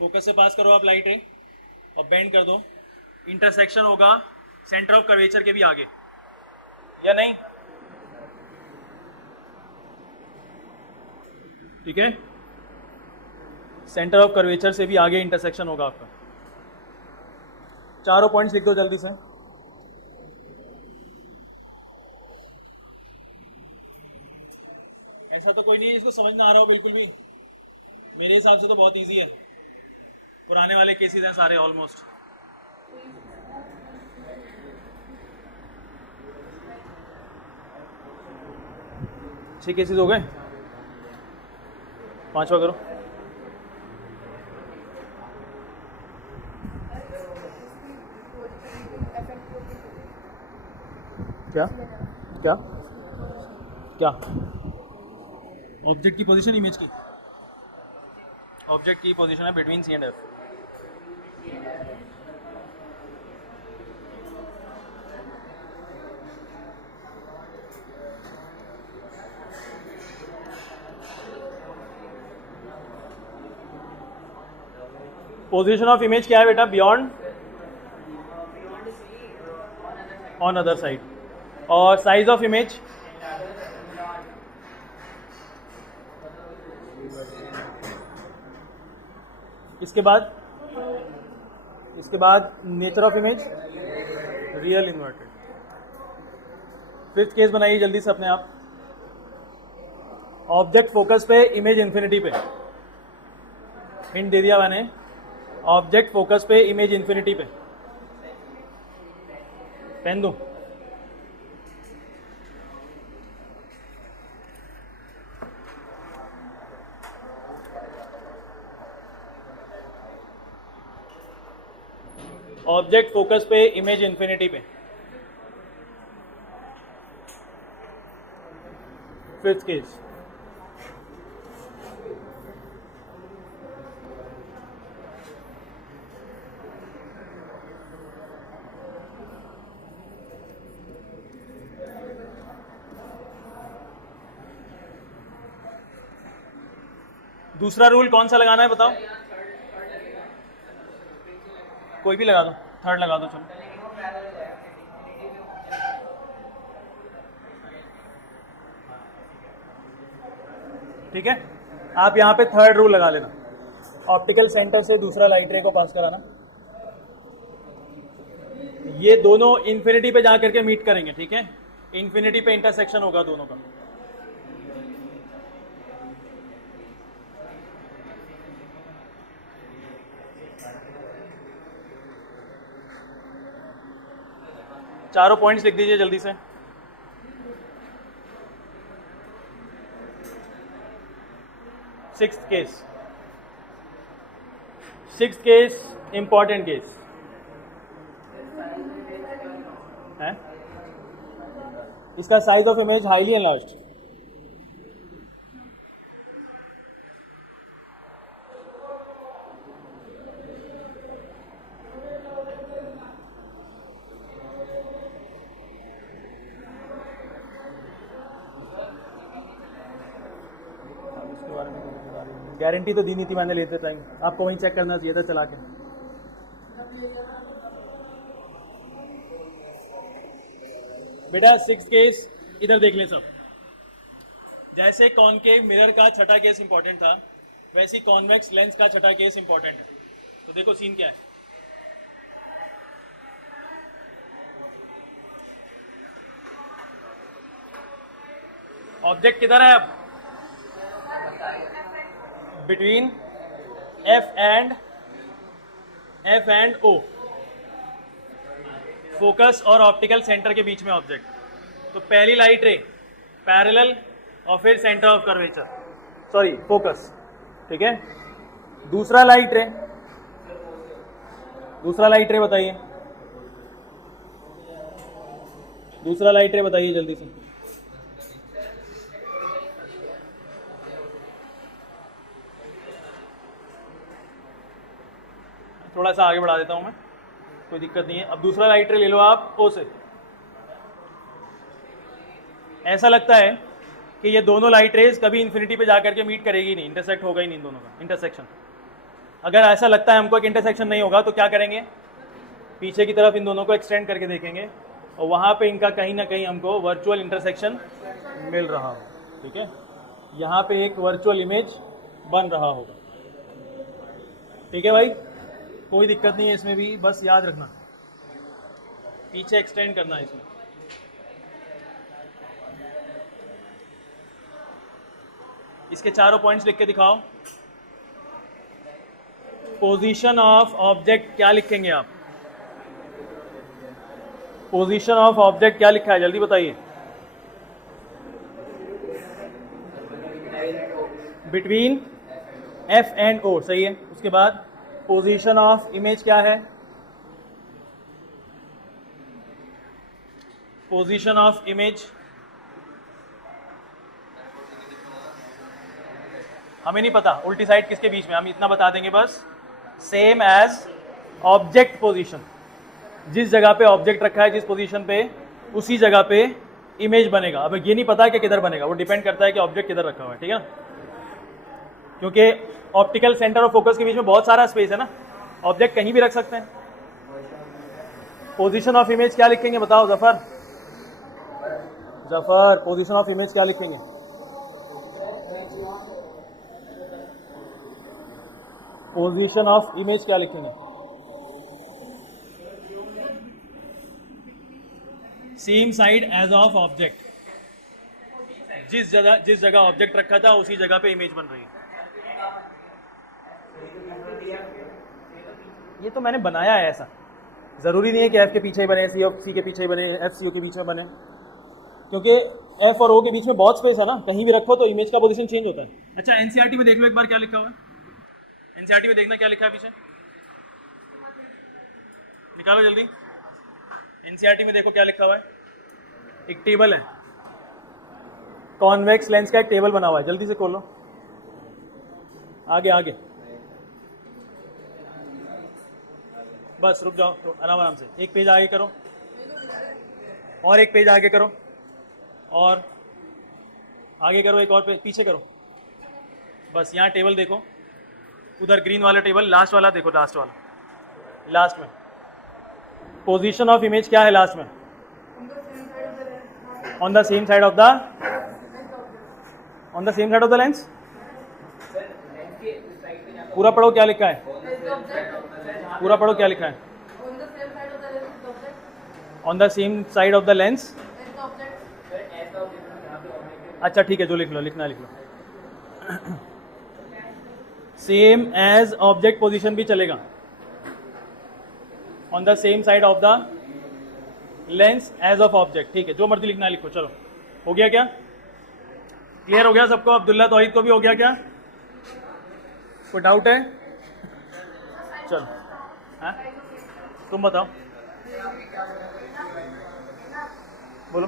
फोकस से पास करो आप लाइट रे और बेंड कर दो, इंटरसेक्शन होगा सेंटर ऑफ कर्वेचर के भी आगे, या नहीं? ठीक है, सेंटर ऑफ कर्वेचर से भी आगे इंटरसेक्शन होगा आपका। चारों पॉइंट्स लिख दो जल्दी से। ऐसा तो कोई नहीं इसको समझ ना आ रहा हो बिल्कुल भी, मेरे हिसाब से तो बहुत इजी है, पुराने वाले केसेस हैं सारे ऑलमोस्ट। छह केसेस हो गए, पांचवा करो। क्या क्या क्या? ऑब्जेक्ट की पोजीशन, इमेज की, ऑब्जेक्ट की पोजीशन है between C and F. Position of image क्या है बेटा? Beyond, on other side. और साइज ऑफ इमेज? इसके बाद nature of image, real inverted. Fifth case बनाइए जल्दी से अपने आप। ऑब्जेक्ट फोकस पे, इमेज इन्फिनिटी पे। हिंट दे दिया मैंने, ऑब्जेक्ट फोकस पे, इमेज इन्फिनिटी पे। पेन दो। ऑब्जेक्ट फोकस पे, इमेज इन्फिनिटी पे। Fifth case. दूसरा रूल कौन सा लगाना है बताओ? कोई भी लगा दो, थर्ड लगा दो, चलो। ठीक है, आप यहाँ पे थर्ड रूल लगा लेना, ऑप्टिकल सेंटर से दूसरा लाइट रे को पास कराना। ये दोनों इन्फिनिटी पे जा करके मीट करेंगे, ठीक है, इन्फिनिटी पे इंटरसेक्शन होगा दोनों का। चारों पॉइंट्स लिख दीजिए जल्दी से। सिक्स्थ केस इंपॉर्टेंट केस है। इसका size of image highly enlarged, guarantee तो दी नहीं थी मैंने लेते टाइम, आपको वहीं चेक करना चाहिए था चला के। बेटा 6th केस इधर देख ले सब। जैसे कॉनकेव मिरर का छठा केस इंपॉर्टेंट था, वैसे कॉन्वेक्स लेंस का छठा केस इंपॉर्टेंट है। तो देखो सीन क्या है। ऑब्जेक्ट किधर है अब? Between F and O, focus और ऑप्टिकल सेंटर के बीच में ऑब्जेक्ट। तो पहली लाइट रे पैरेलल और फिर centre of curvature, sorry focus, ठीक है। दूसरा लाइट रे बताइए, दूसरा लाइट रे बताइए जल्दी से। थोड़ा सा आगे बढ़ा देता हूं मैं, कोई दिक्कत नहीं है। अब दूसरा लाइट रे ले लो आप ओ से। ऐसा लगता है कि ये दोनों लाइट रेज कभी इन्फिनिटी पे जाकर के मीट करेगी नहीं, इंटरसेक्ट होगा ही नहीं इन दोनों का इंटरसेक्शन। अगर ऐसा लगता है हमको कि इंटरसेक्शन नहीं होगा तो क्या करेंगे, पीछे की तरफ इन दोनों को एक्सटेंड करके देखेंगे और वहां पे इनका कहीं ना कहीं हमको वर्चुअल इंटरसेक्शन मिल रहा हो, ठीक है। यहाँ पे एक वर्चुअल इमेज बन रहा होगा, ठीक है भाई, कोई दिक्कत नहीं है इसमें भी, बस याद रखना पीछे एक्सटेंड करना है इसमें। इसके चारों पॉइंट्स लिख के दिखाओ। पोजीशन ऑफ ऑब्जेक्ट क्या लिखेंगे आप? पोजीशन ऑफ ऑब्जेक्ट क्या लिखा है जल्दी बताइए। बिटवीन एफ एंड ओ, सही है। उसके बाद पोजीशन ऑफ इमेज क्या है? पोजीशन ऑफ इमेज हमें नहीं पता उल्टी साइड किसके बीच में, हम इतना बता देंगे बस, सेम एज ऑब्जेक्ट पोजीशन। जिस जगह पे ऑब्जेक्ट रखा है, जिस पोजीशन पे, उसी जगह पे इमेज बनेगा। अब ये नहीं पता कि किधर बनेगा, वो डिपेंड करता है कि ऑब्जेक्ट किधर रखा हुआ है, ठीक है ना। क्योंकि ऑप्टिकल सेंटर और फोकस के बीच में बहुत सारा स्पेस है ना, ऑब्जेक्ट कहीं भी रख सकते हैं। पोजीशन ऑफ इमेज क्या लिखेंगे बताओ Zafar? Zafar position of image क्या लिखेंगे? पोजीशन ऑफ इमेज क्या लिखेंगे? Same side as of object. जिस जगह ऑब्जेक्ट रखा था उसी जगह पे इमेज बन रही है। ये तो मैंने बनाया है, ऐसा जरूरी नहीं है कि एफ के पीछे ही बने, सी के पीछे ही बने, एफ सी ओ के बीच में बने, क्योंकि एफ और ओ के बीच में बहुत स्पेस है ना, कहीं भी रखो तो इमेज का पोजीशन चेंज होता है। अच्छा एनसीईआरटी में देख लो एक बार क्या लिखा हुआ है, एनसीईआरटी में देखना क्या लिखा है पीछे, निकालो जल्दी। एनसीईआरटी में देखो क्या लिखा हुआ है, एक टेबल है, कॉन्वेक्स लेंस का एक टेबल बना हुआ है, जल्दी से खोलो। आगे आगे बस रुक जाओ तो आराम आराम से, एक पेज आगे करो और एक पेज आगे करो और आगे करो, एक और पेज पीछे करो। बस यहाँ टेबल देखो, उधर ग्रीन वाला टेबल, लास्ट वाला देखो, लास्ट वाला, लास्ट में पोजीशन ऑफ इमेज क्या है लास्ट में? On the same side of the lens. पूरा पढ़ो क्या लिखा है, पूरा पढ़ो क्या लिखा है। On the same side of the lens. अच्छा ठीक है, जो लिख लो, लिखना लिख लो। सेम एज ऑब्जेक्ट पोजीशन भी चलेगा, on the same side of the lens as of object, ठीक है, जो मर्जी लिखना है लिखो। चलो हो गया क्या, क्लियर हो गया सबको? अब्दुल्ला तौहीद को भी हो गया क्या? कोई डाउट है? चलो हाँ तुम बताओ, बोलो।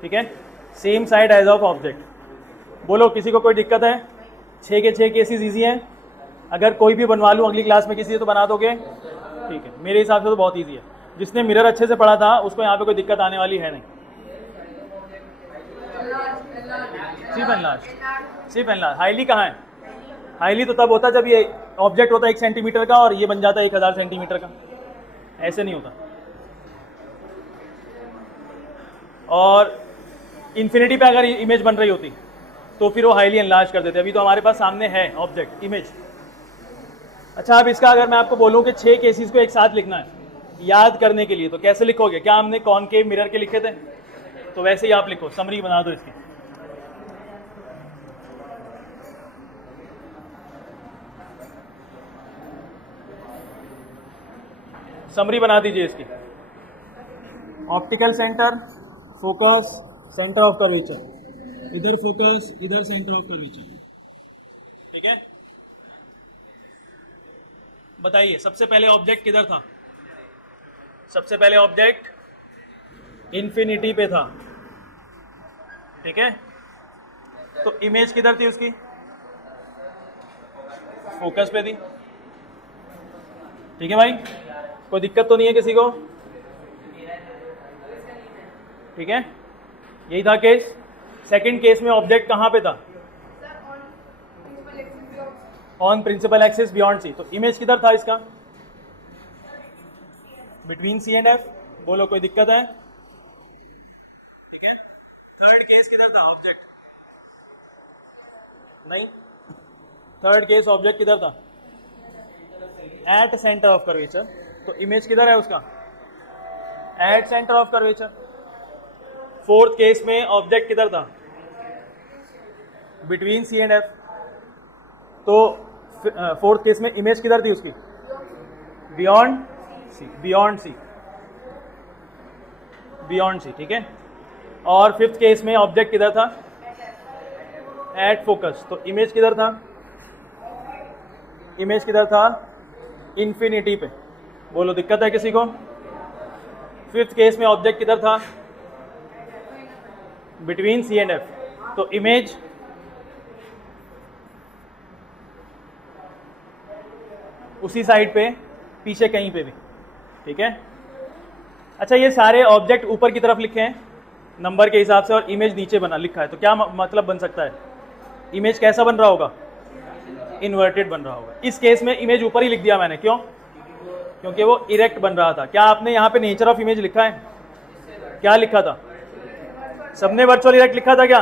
ठीक है, same side as of object बोलो किसी को कोई दिक्कत है? 6 के 6 केसेस ईजी हैं। अगर कोई भी बनवा लूँ अगली क्लास में किसी से तो बना दोगे? ठीक है, मेरे हिसाब से तो बहुत ईजी है। जिसने मिरर अच्छे से पढ़ा था उसको यहाँ पे कोई दिक्कत आने वाली है नहीं। सिर्फ एंड लास्ट, सिर्फ एंड लास्ट। हाईली कहाँ है? हाईली तो तब होता जब ये ऑब्जेक्ट होता 1 सेंटीमीटर का और ये बन जाता 1000 सेंटीमीटर का। ऐसे नहीं होता। और इन्फिनिटी पे अगर इमेज बन रही होती तो फिर वो हाईली एनलार्ज कर देते। अभी तो हमारे पास सामने है ऑब्जेक्ट इमेज। अच्छा, अब इसका अगर मैं आपको बोलूँ कि 6 केसेस को एक साथ लिखना है याद करने के लिए, तो कैसे लिखोगे? क्या हमने कॉनकेव मिरर के लिखे थे? तो वैसे ही आप लिखो, समरी बना दो इसकी। समरी बना दीजिए इसकी। Optical centre, focus, centre of curvature, इधर फोकस, इधर सेंटर ऑफ कर्वेचर। ठीक है, बताइए सबसे पहले ऑब्जेक्ट किधर था? सबसे पहले ऑब्जेक्ट इन्फिनिटी पे था। ठीक है, तो इमेज किधर थी उसकी? फोकस पे थी। ठीक है भाई, कोई दिक्कत तो नहीं है किसी को? ठीक है, यही था केस। सेकंड केस में ऑब्जेक्ट कहां पे था? On principal axis beyond C. तो इमेज किधर था इसका? Between C and F. बोलो कोई दिक्कत है? ठीक है, थर्ड केस किधर था? ऑब्जेक्ट नहीं, थर्ड केस ऑब्जेक्ट किधर था? At centre of curvature. तो इमेज किधर है उसका? At centre of curvature. Fourth case में ऑब्जेक्ट किधर था? Between C and F. तो फोर्थ केस में इमेज किधर थी उसकी? Beyond C, beyond C, beyond C. ठीक है, और फिफ्थ केस में ऑब्जेक्ट किधर था? At focus. तो इमेज किधर था? इमेज किधर था? इन्फिनिटी पे। बोलो दिक्कत है किसी को? फिफ्थ केस में ऑब्जेक्ट किधर था? Between C and F. तो इमेज उसी साइड पे, पीछे कहीं पे भी। ठीक है, अच्छा ये सारे ऑब्जेक्ट ऊपर की तरफ लिखे हैं नंबर के हिसाब से और इमेज नीचे बना लिखा है, तो क्या मतलब बन सकता है? इमेज कैसा बन रहा होगा? इन्वर्टेड बन रहा होगा। इस केस में इमेज ऊपर ही लिख दिया मैंने, क्यों? क्योंकि वो इरेक्ट बन रहा था। क्या आपने यहाँ पे नेचर ऑफ इमेज लिखा है? क्या लिखा था? सबने वर्चुअल इरेक्ट लिखा था क्या?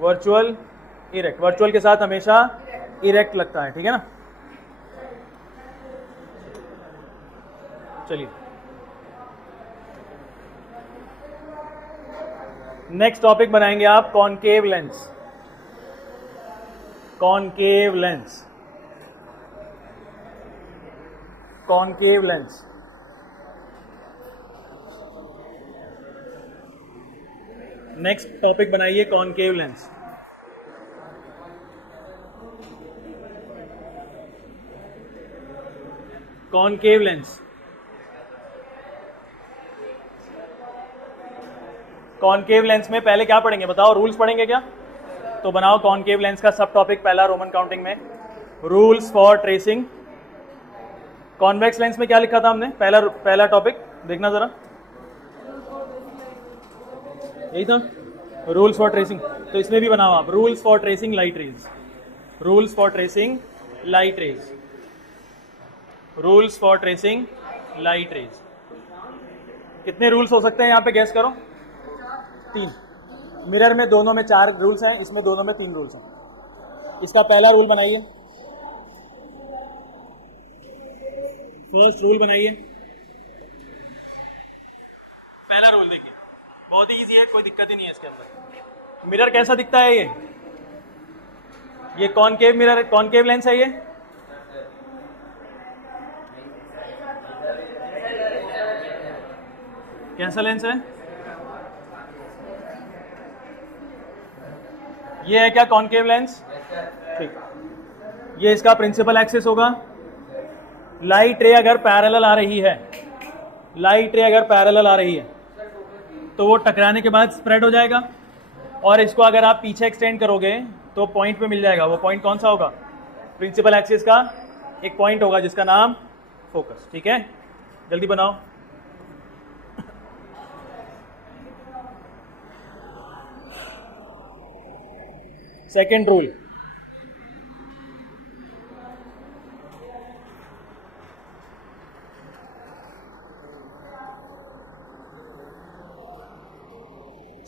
वर्चुअल इरेक्ट, वर्चुअल के साथ हमेशा इरेक्ट लगता है। ठीक है ना? चलिए नेक्स्ट टॉपिक बनाएंगे आप concave lens. Concave lens, concave lens. Next topic बनाइए concave lens. Concave lens, concave lens में पहले क्या पढ़ेंगे बताओ? रूल्स पढ़ेंगे क्या? तो बनाओ कॉनकेव लेंस का सब टॉपिक पहला रोमन काउंटिंग में, rules for tracing. Convex lens में क्या लिखा था हमने? पहला टॉपिक देखना जरा, यही था, रूल्स फॉर ट्रेसिंग। तो इसमें भी बनाओ आप rules for tracing light rays, rules for tracing light rays, rules for tracing light rays. कितने रूल्स हो सकते हैं यहाँ पे गैस करो? 3। मिरर में दोनों में 4 रूल्स हैं, इसमें दोनों में 3 रूल्स हैं। इसका पहला रूल बनाइए, फर्स्ट रूल बनाइए। पहला रूल देखिए, बहुत ही इजी है, कोई दिक्कत ही नहीं है इसके अंदर। मिरर कैसा दिखता है? ये कॉनकेव मिरर, कॉनकेव लेंस है ये। कैसा लेंस है? ये है क्या कॉनकेव लेंस? ठीक, ये इसका प्रिंसिपल एक्सिस होगा। लाइट रे अगर पैरेलल आ रही है, लाइट रे अगर पैरेलल आ रही है तो वो टकराने के बाद स्प्रेड हो जाएगा। और इसको अगर आप पीछे एक्सटेंड करोगे तो पॉइंट पे मिल जाएगा। वो पॉइंट कौन सा होगा? प्रिंसिपल एक्सिस का एक पॉइंट होगा जिसका नाम फोकस। ठीक है, जल्दी बनाओ। Second rule,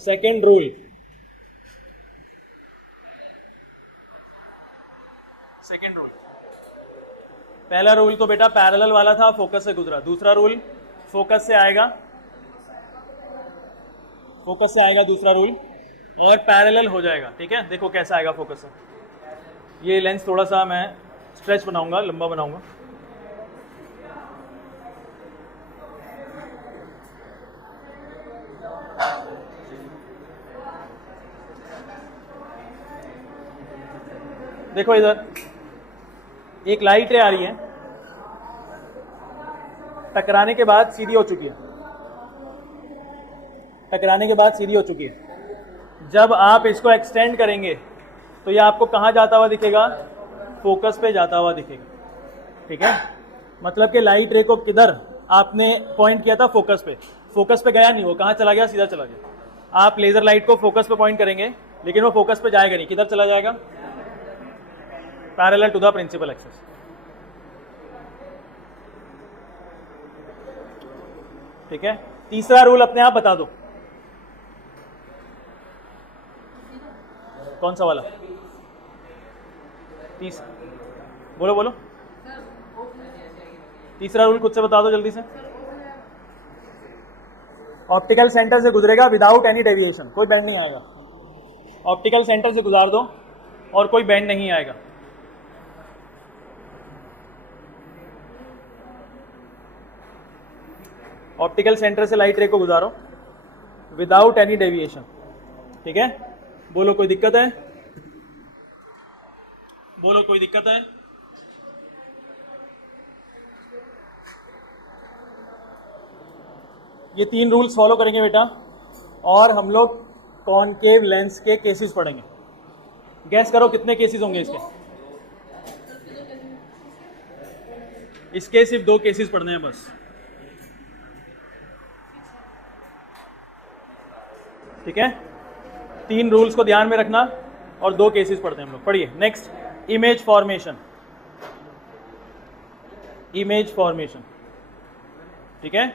second rule, second rule. पहला रूल तो बेटा पैरेलल वाला था, फोकस से गुजरा। दूसरा रूल फोकस से आएगा, फोकस से आएगा दूसरा रूल, और पैरेलल हो जाएगा। ठीक है, देखो कैसा आएगा फोकस से। ये लेंस थोड़ा सा मैं स्ट्रेच बनाऊंगा, लंबा बनाऊंगा। देखो इधर एक लाइट रे आ रही है, टकराने के बाद सीधी हो चुकी है, टकराने के बाद सीधी हो चुकी है। जब आप इसको एक्सटेंड करेंगे तो ये आपको कहाँ जाता हुआ दिखेगा? फोकस पे जाता हुआ दिखेगा। ठीक है, मतलब कि लाइट रे को किधर आपने पॉइंट किया था? फोकस पे। फोकस पे गया नहीं, वो कहाँ चला गया? सीधा चला गया। आप लेजर लाइट को फोकस पे पॉइंट करेंगे लेकिन वो फोकस पे जाएगा नहीं, किधर चला जाएगा? Parallel to the principal axis. ठीक है, तीसरा रूल अपने आप बता दो, कौन सा वाला? बोलो बोलो, तीसरा रूल खुद से बता दो जल्दी से। ऑप्टिकल सेंटर से गुजरेगा विदाउट एनी डेविएशन, कोई बेंड नहीं आएगा। ऑप्टिकल सेंटर से गुजार दो और कोई बेंड नहीं आएगा। ऑप्टिकल सेंटर से लाइट रे को गुजारो विदाउट एनी डेविएशन। ठीक है, बोलो कोई दिक्कत है? बोलो कोई दिक्कत है? ये 3 रूल्स फॉलो करेंगे बेटा, और हम लोग कॉनकेव लेंस के केसेस पढ़ेंगे। गैस करो कितने केसेस होंगे इसके? इसके सिर्फ 2 केसेस पढ़ने हैं बस। ठीक है, 3 रूल्स को ध्यान में रखना और 2 केसेस पढ़ते हैं हम लोग। पढ़िए next, image formation. Image formation, ठीक है,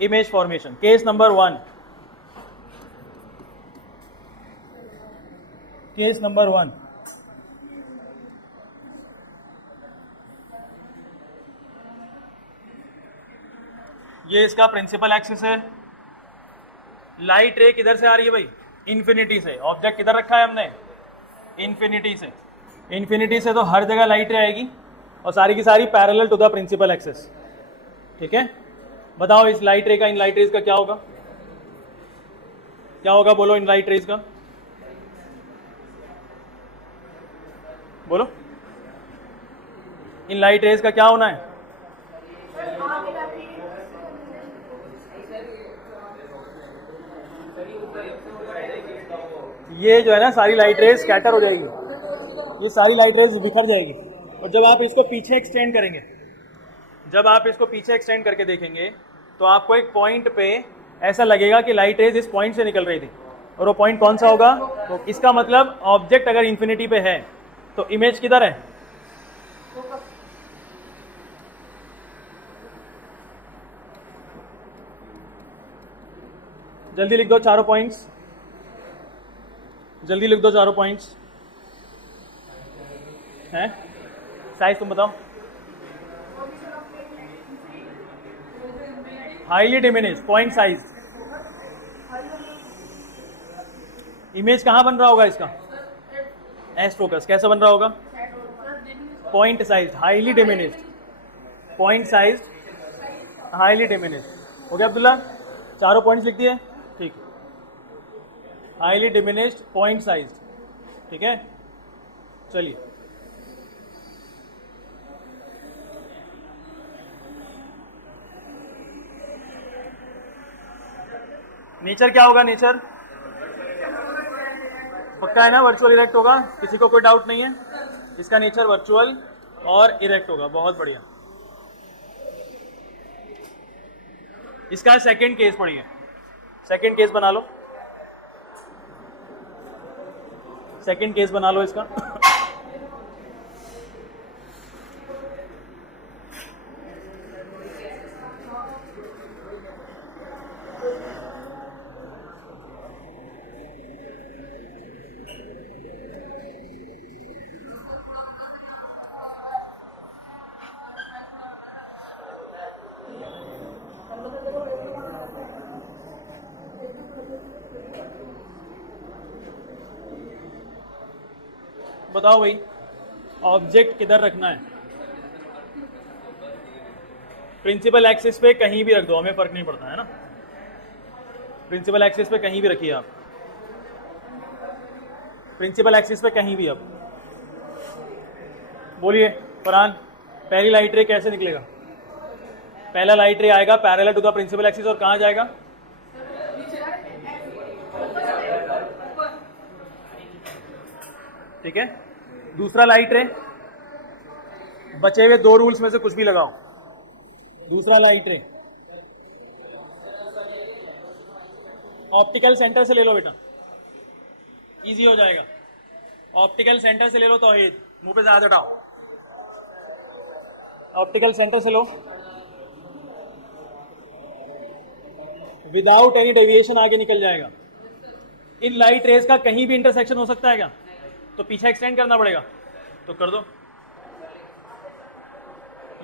image formation. Case number 1, case number 1, ये इसका प्रिंसिपल एक्सिस है। लाइट रे किधर से आ रही है भाई? इन्फिनिटी से। ऑब्जेक्ट किधर रखा है हमने? इन्फिनिटी से। इन्फिनिटी से तो हर जगह लाइट रे आएगी और सारी की सारी parallel to the principal axis. ठीक है, बताओ इस लाइट रे का इन लाइट रेज का क्या होगा? क्या होगा बोलो इन लाइट रेज का? बोलो, इन लाइट रेज का क्या होना है? ये जो है ना सारी लाइट रेज स्कैटर हो जाएगी, ये सारी लाइट रेज बिखर जाएगी। और जब आप इसको पीछे एक्सटेंड करेंगे, जब आप इसको पीछे एक्सटेंड करके देखेंगे तो आपको एक पॉइंट पे ऐसा लगेगा कि लाइट रेज इस पॉइंट से निकल रही थी। और वो पॉइंट कौन सा होगा? तो इसका मतलब ऑब्जेक्ट अगर इन्फिनिटी पे है तो इमेज किधर है? जल्दी लिख दो चारों पॉइंट्स, जल्दी लिख दो चारों पॉइंट्स हैं। साइज तुम बताओ। Highly diminish, point size. Image कहां बन रहा होगा इसका? S focus. कैसा बन रहा होगा? Point size, highly diminish, point size, highly diminish. हो गया अब्दुल्ला? चारों पॉइंट्स लिख दिए? ठीक है, हाईली डिमिनिश्ड, पॉइंट साइज। ठीक है, चलिए नेचर क्या होगा? नेचर पक्का है ना वर्चुअल इरेक्ट होगा, किसी को कोई डाउट नहीं है? इसका नेचर वर्चुअल और इरेक्ट होगा, बहुत बढ़िया। इसका सेकंड केस पढ़िए, सेकंड केस बना लो, सेकंड केस बना लो इसका। बताओ भाई, ऑब्जेक्ट किधर रखना है? प्रिंसिपल एक्सिस पे कहीं भी रख दो, हमें फर्क नहीं पड़ता है ना। प्रिंसिपल एक्सिस पे कहीं भी रखिए आप, प्रिंसिपल एक्सिस पे कहीं भी। अब बोलिए फरहान, पहली लाइट रे कैसे निकलेगा? पहला लाइट रे आएगा parallel to the principal axis और कहां जाएगा? ठीक है। दूसरा लाइट रे, बचे हुए दो रूल्स में से कुछ भी लगाओ। दूसरा लाइट रे ऑप्टिकल सेंटर से ले लो बेटा, इजी हो जाएगा। ऑप्टिकल सेंटर से ले लो, तौहीद मुंह पे ज्यादा हटाओ। ऑप्टिकल सेंटर से लो, विदाउट एनी डेविएशन आगे निकल जाएगा। इन लाइट रेज का कहीं भी इंटरसेक्शन हो सकता है क्या? तो पीछे एक्सटेंड करना पड़ेगा, तो कर दो।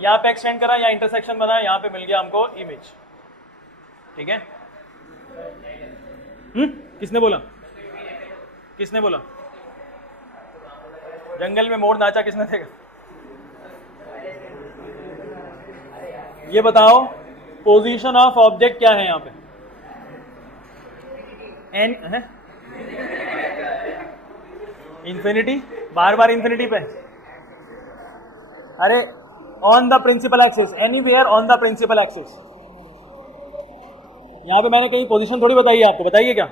यहां पे एक्सटेंड करा, यहां इंटरसेक्शन बना, यहां पे मिल गया हमको इमेज। ठीक है। किसने बोला? किसने बोला? जंगल में मोर नाचा किसने देखा? ये बताओ पोजीशन ऑफ ऑब्जेक्ट क्या है यहां पे? एन है इंफिनिटी, बार बार इंफिनिटी पे। अरे on the principal axis, anywhere on the principal axis. यहां पे मैंने कहीं पोजीशन थोड़ी बताई है आपको, बताइए क्या?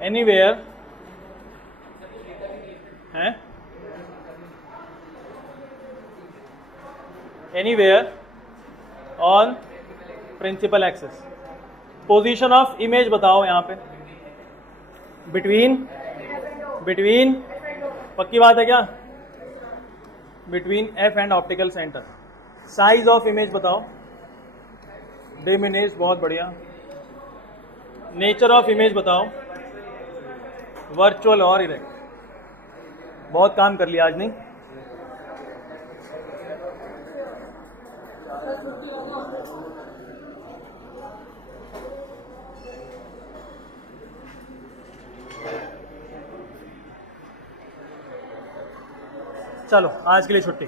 एनीवेयर है, anywhere on principal axis. Position of image बताओ यहां पे, बिटवीन पक्की बात है क्या? Between F and optical centre. Size of image बताओ, डिमिनिश, बहुत बढ़िया। नेचर ऑफ इमेज बताओ, वर्चुअल और इरेक्ट। बहुत काम कर लिया आज, नहीं? चलो आज के लिए छुट्टी।